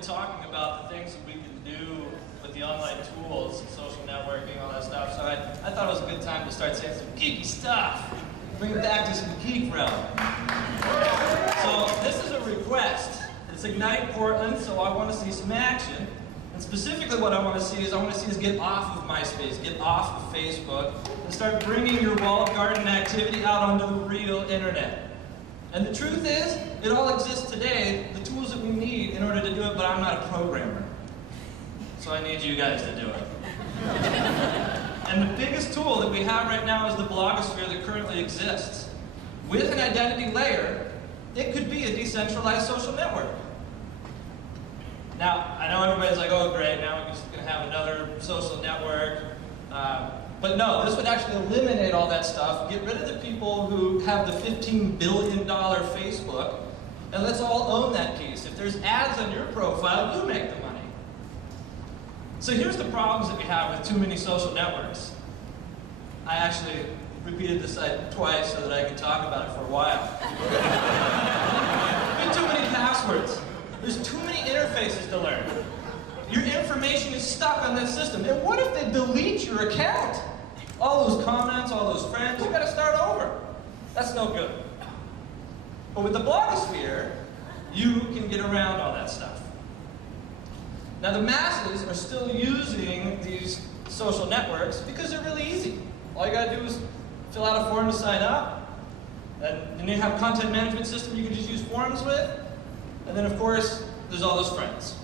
been talking about the things that we can do with the online tools, social networking, all that stuff, so I thought it was a good time to start saying some geeky stuff. Bring it back to some geek realm. So this is a request. It's Ignite Portland, so I want to see some action. And specifically what I want to see is us get off of MySpace, get off of Facebook, and start bringing your walled garden activity out onto the real internet. And the truth is, it all exists today, the tools that we need in order to do it, but I'm not a programmer. So I need you guys to do it. And the biggest tool that we have right now is the blogosphere that currently exists. With an identity layer, it could be a decentralized social network. Now, I know everybody's like, oh great, now we're just going to have another social network. But no, this would actually eliminate all that stuff, get rid of the people who have the $15 billion Facebook, and let's all own that piece. If there's ads on your profile, you make the money. So here's the problems that we have with too many social networks. I actually repeated this twice so that I could talk about it for a while. There's too many passwords. There's too many interfaces to learn. Your information is stuck on that system. And what if they delete your account? All those comments, all those friends, you've got to start over. That's no good. But with the blogosphere, you can get around all that stuff. Now the masses are still using these social networks because they're really easy. All you got to do is fill out a form to sign up. And then you have a content management system you can just use forums with. And then of course, there's all those friends.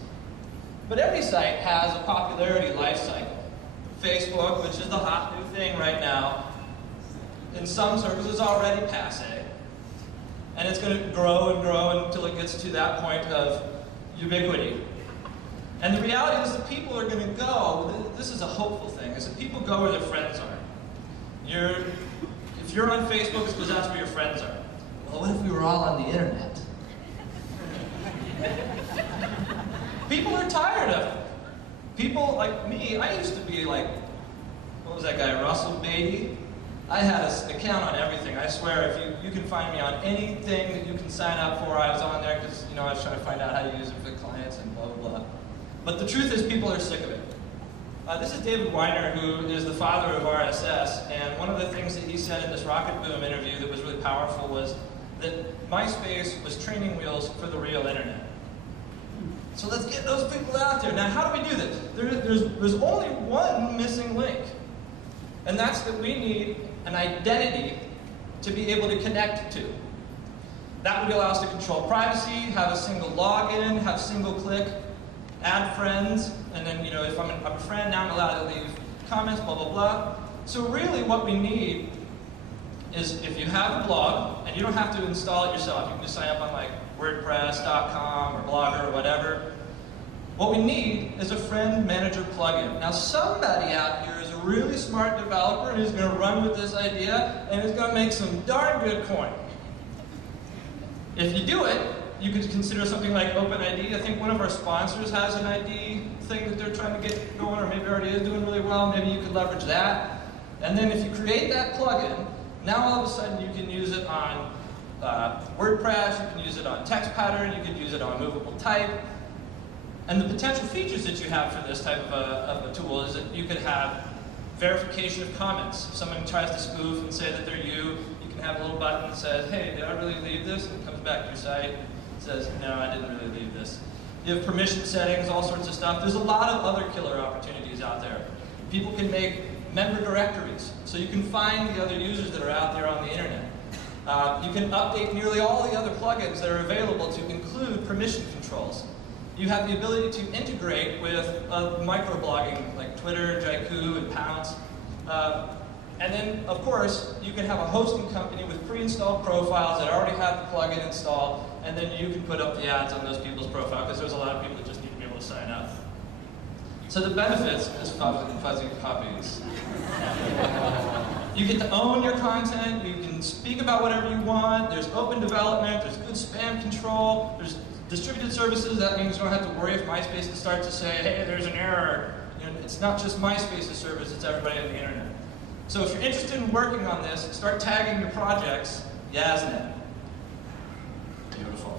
But every site has a popularity life cycle. Facebook, which is the hot new thing right now, in some circles is already passé. And it's going to grow and grow until it gets to that point of ubiquity. And the reality is that people are going to go, this is a hopeful thing, is that people go where their friends are. If you're on Facebook, it's because that's where your friends are. Well, what if we were all on the internet? People are tired of it. People like me, I used to be like, what was that guy, Russell Beatty? I had an account on everything. I swear, if you can find me on anything that you can sign up for, I was on there because I was trying to find out how to use it for the clients and blah, blah, blah. But the truth is, people are sick of it. This is David Weiner, who is the father of RSS, and one of the things that he said in this Rocket Boom interview that was really powerful was that MySpace was training wheels for the real internet. So let's get those people out there. Now, how do we do this? There's only one missing link, and that's that we need an identity to be able to connect to. That would allow us to control privacy, have a single login, have single click, add friends, and then if I'm a friend, now I'm allowed to leave comments, blah, blah, blah. So really what we need is if you have a blog, and you don't have to install it yourself, you can just sign up on like WordPress.com or Blogger or whatever. What we need is a friend manager plugin. Now somebody out here is a really smart developer and is going to run with this idea and is going to make some darn good coin. If you do it, you could consider something like OpenID. I think one of our sponsors has an ID thing that they're trying to get going, or maybe already is doing really well. Maybe you could leverage that. And then if you create that plugin, now all of a sudden you can use it on WordPress, you can use it on text pattern, you can use it on movable type. And the potential features that you have for this type of a tool is that you could have verification of comments. If someone tries to spoof and say that they're you can have a little button that says, hey, did I really leave this? And it comes back to your site. It says, no, I didn't really leave this. You have permission settings, all sorts of stuff. There's a lot of other killer opportunities out there. People can make member directories, so you can find the other users that are out there on the internet. You can update nearly all the other plugins that are available to include permission controls. You have the ability to integrate with microblogging like Twitter, Jaiku, and Pounce. And then, of course, you can have a hosting company with pre-installed profiles that already have the plugin installed, and then you can put up the ads on those people's profile, because there's a lot of people that just need to be able to sign up. So the benefits is fuzzy puppies. You get to own your content, you can speak about whatever you want, there's open development, there's good spam control, there's distributed services. That means you don't have to worry if MySpace starts to say, hey, there's an error. It's not just MySpace's service, it's everybody on the internet. So if you're interested in working on this, start tagging your projects, Yasnet. Beautiful.